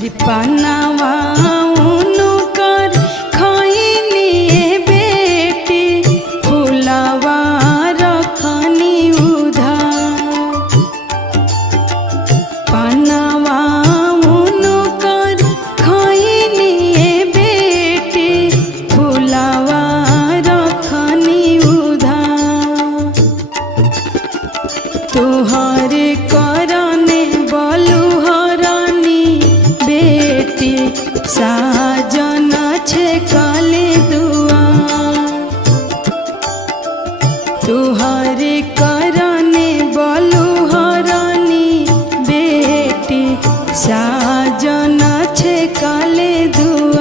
अरे पनावा उनकर खैनी बेटी फुलावा रखनी उधार। पनावा उनकर खैनी बेटी फुलावा रखनी उधार। तुहरे करने बलुहरानी बेटी साजन छे काले दुआर। तुहरे करने बलुहरानी बेटी साजन छे काले दुआर।